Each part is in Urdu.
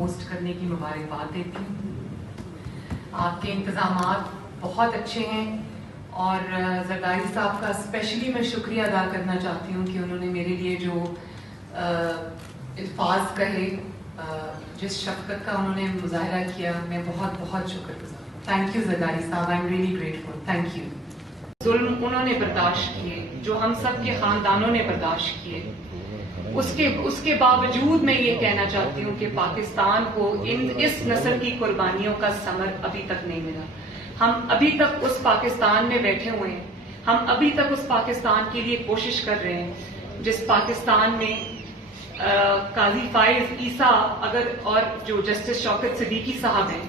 ہوسٹ کرنے کی مبارکباد دیتی ہوں۔ آپ کے انتظامات بہت اچھے ہیں اور زرداری صاحب کا اسپیشلی میں شکریہ ادا کرنا چاہتی ہوں کہ انہوں نے میرے لیے جو الفاظ کہے، جس شفقت کا انہوں نے مظاہرہ کیا، میں بہت بہت شکر گزار ہوں۔ تھینک یو زرداری صاحب، I am really grateful, thank you. ظلم انہوں نے برداشت کیے جو ہم سب کے خاندانوں نے برداشت کیے، اس کے باوجود میں یہ کہنا چاہتی ہوں کہ پاکستان کو اس نسل کی قربانیوں کا ثمر ابھی تک نہیں ملا۔ ہم ابھی تک اس پاکستان میں بیٹھے ہوئے ہیں، ہم ابھی تک اس پاکستان کے لیے کوشش کر رہے ہیں جس پاکستان میں قاضی فائز عیسیٰ اور جو جسٹس شوکت صدیقی صاحب ہیں،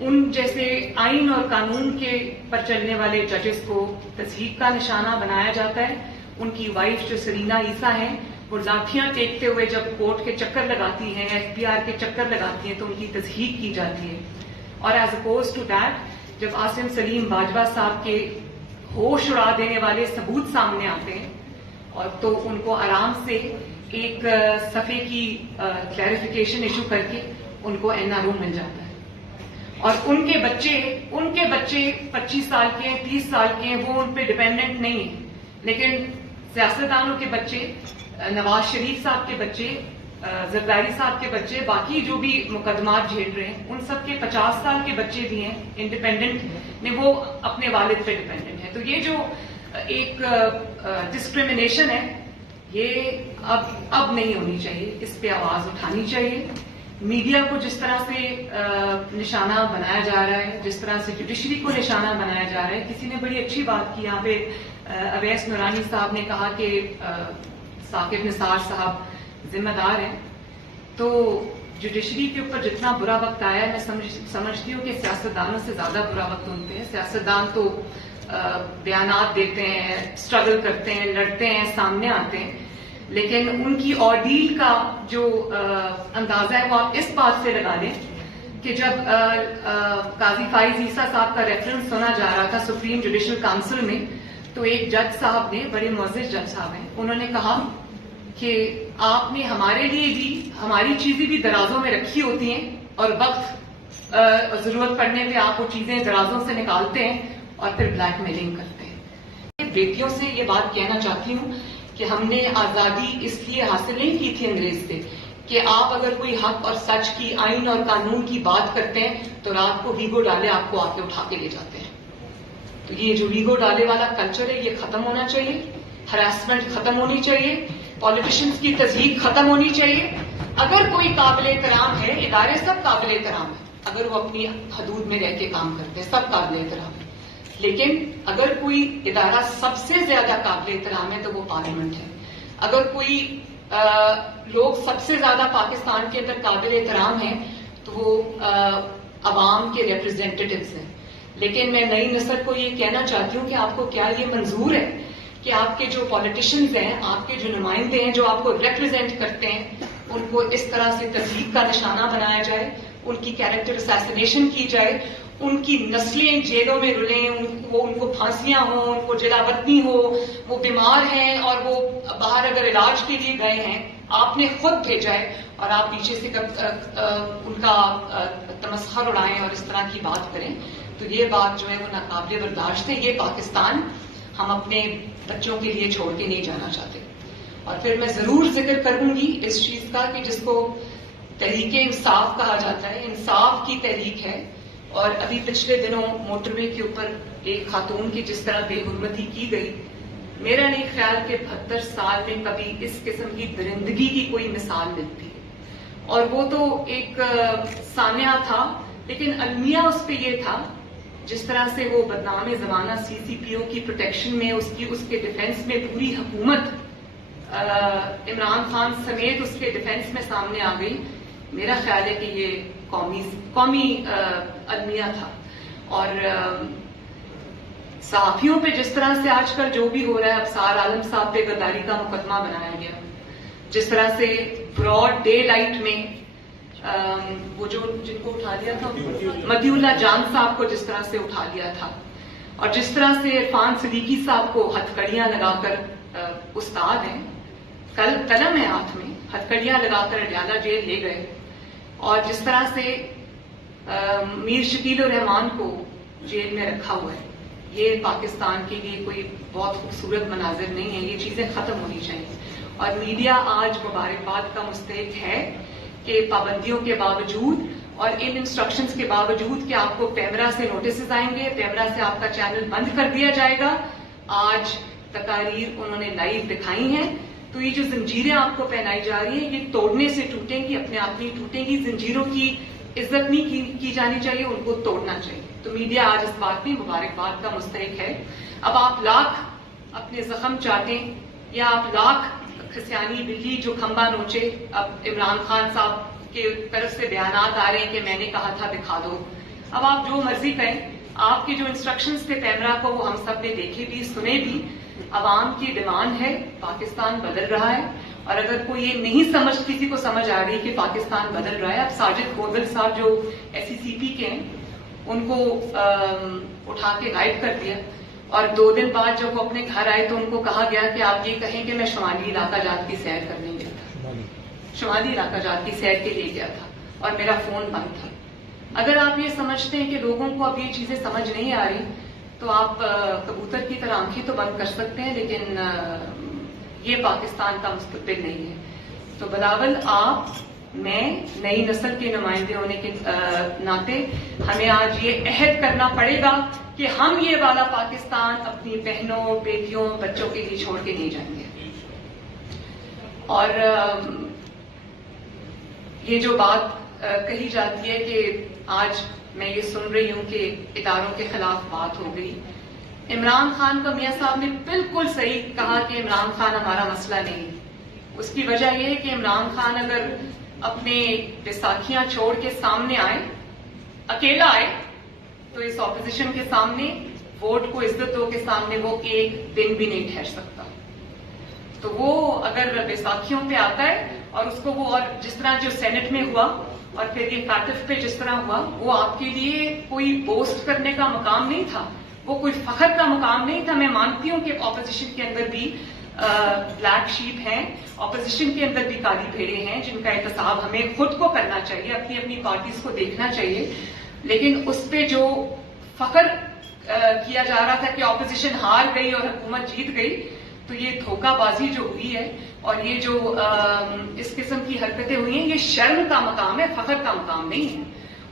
ان جیسے آئین اور قانون کے پر چلنے والے ججز کو تضحیک کا نشانہ بنایا جاتا ہے۔ ان کی وائف جو سرینا عیسیٰ ہیں، وہ لاٹھیاں ٹیکتے ہوئے جب کورٹ کے چکر لگاتی ہیں، ایف بی آر کے چکر لگاتی ہیں، تو ان کی تضحیک کی جاتی ہے۔ اور ایز اپوز ٹو دیٹ، جب عاصم سلیم باجوہ صاحب کے ہوش اڑا دینے والے ثبوت سامنے آتے ہیں اور تو ان کو آرام سے ایک صفحے کی کلیریفیکیشن ایشو کر کے ان کو این آر او مل جاتا ہے۔ اور ان کے بچے 25 سال کے 30 سال کے ہیں، وہ ان پہ ڈیپینڈنٹ نہیں ہیں، لیکن سیاستدانوں کے بچے، نواز شریف صاحب کے بچے، زرداری صاحب کے بچے، باقی جو بھی مقدمات جھیل رہے ہیں، ان سب کے 50 سال کے بچے بھی ہیں انڈیپینڈنٹ میں، وہ اپنے والد پہ ڈیپینڈنٹ ہے۔ تو یہ جو ایک ڈسکریمنیشن ہے، یہ اب نہیں ہونی چاہیے، اس پہ آواز اٹھانی چاہیے۔ میڈیا کو جس طرح سے نشانہ بنایا جا رہا ہے، جس طرح سے جوڈیشری کو نشانہ بنایا جا رہا ہے، کسی نے بڑی اچھی بات کی یہاں پہ، اویس نورانی صاحب نے کہا کہ ثاقب نثار صاحب ذمہ دار ہیں۔ تو جوڈیشری کے اوپر جتنا برا وقت آیا ہے، میں سمجھتی ہوں کہ سیاستدانوں سے زیادہ برا وقت ان پہ ہے۔ سیاستدان تو بیانات دیتے ہیں، اسٹرگل کرتے ہیں، لڑتے ہیں، سامنے آتے ہیں، لیکن ان کی آرڈیل کا جو اندازہ ہے وہ آپ اس بات سے لگا لیں کہ جب قاضی فائز عیسیٰ صاحب کا ریفرنس سنا جا رہا تھا سپریم جوڈیشل کونسل میں، تو ایک جج صاحب نے، بڑے معزز جج صاحب ہیں، انہوں نے کہا کہ آپ نے ہمارے لیے بھی ہماری چیزیں بھی درازوں میں رکھی ہوتی ہیں، اور وقت ضرورت پڑنے پہ آپ وہ چیزیں درازوں سے نکالتے ہیں اور پھر بلیک میلنگ کرتے ہیں۔ بیٹیوں سے یہ بات کہنا چاہتی ہوں کہ ہم نے آزادی اس لیے حاصل نہیں کی تھی انگریز سے کہ آپ اگر کوئی حق اور سچ کی، آئین اور قانون کی بات کرتے ہیں تو رات کو ویگو ڈالے آپ کو آ کے اٹھا کے لے جاتے ہیں۔ تو یہ جو ویگو ڈالے والا کلچر ہے، یہ ختم ہونا چاہیے، ہراسمنٹ ختم ہونی چاہیے، پالیٹیشینز کی تضحیک ختم ہونی چاہیے۔ اگر کوئی قابل احترام ہے، ادارے سب قابل احترام ہیں اگر وہ اپنی حدود میں رہ کے کام کرتے ہیں، سب قابل احترام ہیں، لیکن اگر کوئی ادارہ سب سے زیادہ قابل احترام ہے تو وہ پارلیمنٹ ہے۔ اگر کوئی لوگ سب سے زیادہ پاکستان کے اندر قابل احترام ہیں تو وہ عوام کے ریپرزینٹیٹیوز ہیں۔ لیکن میں نئی نسل کو یہ کہنا چاہتی ہوں کہ آپ کو کیا یہ منظور ہے کہ آپ کے جو پالیٹیشنز ہیں، آپ کے جو نمائندے ہیں، جو آپ کو ریپرزینٹ کرتے ہیں، ان کو اس طرح سے تضحیک کا نشانہ بنایا جائے، ان کی کیریکٹر اسیسینیشن کی جائے، ان کی نسلیں جیلوں میں رلیں، ان کو پھانسیاں ہوں، ان کو جلاوطنی ہو، وہ بیمار ہیں اور وہ باہر اگر علاج کے لیے گئے ہیں، آپ نے خود بھیجا ہے اور آپ پیچھے سے ان کا تمسخر اڑائیں اور اس طرح کی بات کریں، تو یہ بات جو ہے وہ ناقابل برداشت ہے۔ یہ پاکستان ہم اپنے بچوں کے لیے چھوڑ کے نہیں جانا چاہتے۔ اور پھر میں ضرور ذکر کروں گی اس چیز کا کہ جس کو تحریک انصاف کہا جاتا ہے، انصاف کی تحریک ہے، اور ابھی پچھلے دنوں موٹر وے کے اوپر ایک خاتون کی جس طرح بے حرمتی کی گئی، میرا نہیں خیال کہ 72 سال میں کبھی اس قسم کی درندگی کی کوئی مثال ملتی ہے۔ اور وہ تو ایک سانحہ تھا، لیکن المیہ اس پہ یہ تھا جس طرح سے وہ بدنام زمانہ CCPO کی پروٹیکشن میں، اس کے ڈیفینس میں پوری حکومت عمران خان سمیت اس کے ڈیفینس میں سامنے آ گئی، میرا خیال ہے کہ یہ قومی المیہ تھا۔ اور صحافیوں پہ جس طرح سے آج کل جو بھی ہو رہا ہے، ابصار عالم صاحب پہ غداری کا مقدمہ بنایا گیا، جس طرح سے براڈ ڈے لائٹ میں وہ جن کو اٹھا لیا تھا، مدی اللہ جان صاحب کو جس طرح سے اٹھا لیا تھا، اور جس طرح سے عرفان صدیقی صاحب کو ہتھکڑیاں لگا کر، استاد ہیں، قلم ہے ہاتھ میں، ہتھکڑیاں لگا کر اڈیالہ جیل لے گئے، اور جس طرح سے میر شکیل الرحمان کو جیل میں رکھا ہوا ہے، یہ پاکستان کے لیے کوئی بہت خوبصورت مناظر نہیں ہے. یہ چیزیں ختم ہونی چاہیے. اور میڈیا آج مبارکباد کا مستحق ہے کہ پابندیوں کے باوجود اور ان انسٹرکشنز کے باوجود کہ آپ کو پیمرا سے نوٹسز آئیں گے، پیمرا سے آپ کا چینل بند کر دیا جائے گا، آج تقاریر انہوں نے لائیو دکھائی ہیں. تو یہ جو زنجیریں آپ کو پہنائی جا رہی ہیں، یہ توڑنے سے ٹوٹیں گی، اپنے آپ نہیں ٹوٹیں گی. زنجیروں کی عزت نہیں کی جانی چاہیے، ان کو توڑنا چاہیے. تو میڈیا آج اس بات میں مبارکباد کا مستحق ہے. اب آپ لاکھ اپنے زخم چاٹیں یا آپ لاکھ کھسیانی بلی جو کھمبا نوچے. اب عمران خان صاحب کی طرف سے بیانات آ رہے ہیں کہ میں نے کہا تھا دکھا دو. اب آپ جو مرضی کریں، آپ کے جو انسٹرکشنز تھے پیمرا کو وہ ہم سب نے دیکھے بھی سنے بھی. عوام کی ڈیمانڈ ہے، پاکستان بدل رہا ہے. اور اگر کوئی یہ نہیں کسی کو سمجھ آ رہی کہ پاکستان بدل رہا ہے، اب ساجد گوندل صاحب جو SCCP کے ہیں ان کو اٹھا کے غائب کر دیا. اور 2 دن بعد جب وہ اپنے گھر آئے تو ان کو کہا گیا کہ آپ یہ کہیں کہ میں شمالی علاقہ جات کی سیر کرنے گیا تھا، شمالی علاقہ جات کی سیر کے لیے گیا تھا اور میرا فون بند تھا. اگر آپ یہ سمجھتے ہیں کہ لوگوں کو اب یہ چیزیں سمجھ نہیں آ رہی تو آپ کبوتر کی طرح آنکھیں تو بند کر سکتے ہیں، لیکن یہ پاکستان کا مستقبل نہیں ہے. تو بلاول آپ، میں، نئی نسل کے نمائندے ہونے کے ناطے ہمیں آج یہ عہد کرنا پڑے گا کہ ہم یہ والا پاکستان اپنی بہنوں، بیٹیوں، بچوں کے لیے چھوڑ کے نہیں جائیں گے. اور یہ جو بات کہی جاتی ہے کہ آج میں یہ سن رہی ہوں کہ اداروں کے خلاف بات ہو گئی. عمران خان کا میاں صاحب نے بالکل صحیح کہا کہ عمران خان ہمارا مسئلہ نہیں ہے. اس کی وجہ یہ ہے کہ عمران خان اگر اپنے بیساکھیاں چھوڑ کے سامنے آئے، اکیلا آئے، تو اس اپوزیشن کے سامنے، ووٹ کو عزت دو کے سامنے وہ ایک دن بھی نہیں ٹھہر سکتا. تو وہ اگر بیساکھیوں پہ آتا ہے اور اس کو وہ، اور جس طرح جو سینٹ میں ہوا اور پھر یہ کاٹف پہ جس طرح ہوا، وہ آپ کے لیے کوئی بوسٹ کرنے کا مقام نہیں تھا، وہ کوئی فخر کا مقام نہیں تھا. میں مانتی ہوں کہ اپوزیشن کے اندر بھی بلیک شیپ ہیں، اپوزیشن کے اندر بھی کالی بھیڑے ہیں جن کا احتساب ہمیں خود کو کرنا چاہیے، اپنی اپنی پارٹیز کو دیکھنا چاہیے. لیکن اس پہ جو فخر کیا جا رہا تھا کہ اپوزیشن ہار گئی اور حکومت جیت گئی، تو یہ دھوکہ بازی جو ہوئی ہے اور یہ جو اس قسم کی حرکتیں ہوئی ہیں، یہ شرم کا مقام ہے، فخر کا مقام نہیں ہے.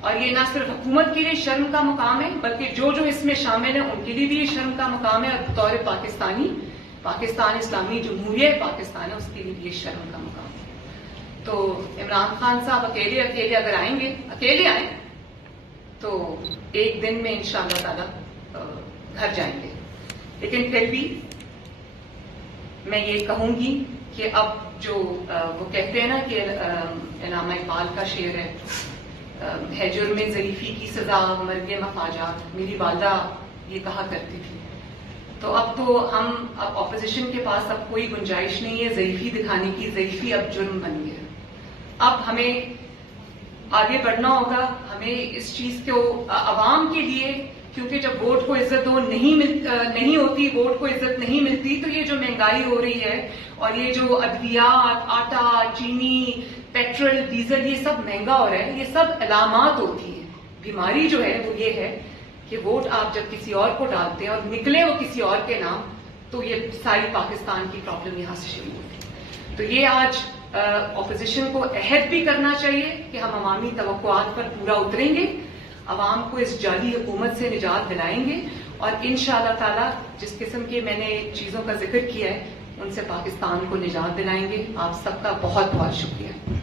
اور یہ نہ صرف حکومت کے لیے شرم کا مقام ہے بلکہ جو اس میں شامل ہیں ان کے لیے بھی یہ شرم کا مقام ہے. اور بطور پاکستانی، پاکستان اسلامی جمہوریہ پاکستان ہے، اس کے لیے یہ شرم کا مقام ہے. تو عمران خان صاحب اکیلے اگر آئیں گے، اکیلے آئیں تو ایک دن میں انشاءاللہ تعالی گھر جائیں گے. لیکن پھر بھی میں یہ کہوں گی کہ اب جو وہ کہتے ہیں نا کہ علامہ اقبال کا شعر ہے جرم ضعیفی کی سزا مرگ مفاجات، میری والدہ یہ کہا کرتی تھی. تو اب تو ہم اب اپوزیشن کے پاس اب کوئی گنجائش نہیں ہے ضعیفی دکھانے کی. ضعیفی اب جرم بن گیا. اب ہمیں آگے بڑھنا ہوگا. ہمیں اس چیز کو عوام کے لیے، کیونکہ جب ووٹ کو عزت نہیں ہوتی، ووٹ کو عزت نہیں ملتی، تو یہ جو مہنگائی ہو رہی ہے اور یہ جو ادویات، آٹا، چینی، پیٹرول، ڈیزل، یہ سب مہنگا ہو رہا ہے، یہ سب علامات ہوتی ہیں. بیماری جو ہے وہ یہ ہے کہ ووٹ آپ جب کسی اور کو ڈالتے ہیں اور نکلے وہ کسی اور کے نام، تو یہ ساری پاکستان کی پرابلم یہاں سے شروع ہوتی ہے. تو یہ آج اپوزیشن کو عہد بھی کرنا چاہیے کہ ہم عوامی توقعات پر پورا اتریں گے، عوام کو اس جعلی حکومت سے نجات دلائیں گے، اور انشاءاللہ تعالی جس قسم کے میں نے چیزوں کا ذکر کیا ہے ان سے پاکستان کو نجات دلائیں گے. آپ سب کا بہت بہت شکریہ.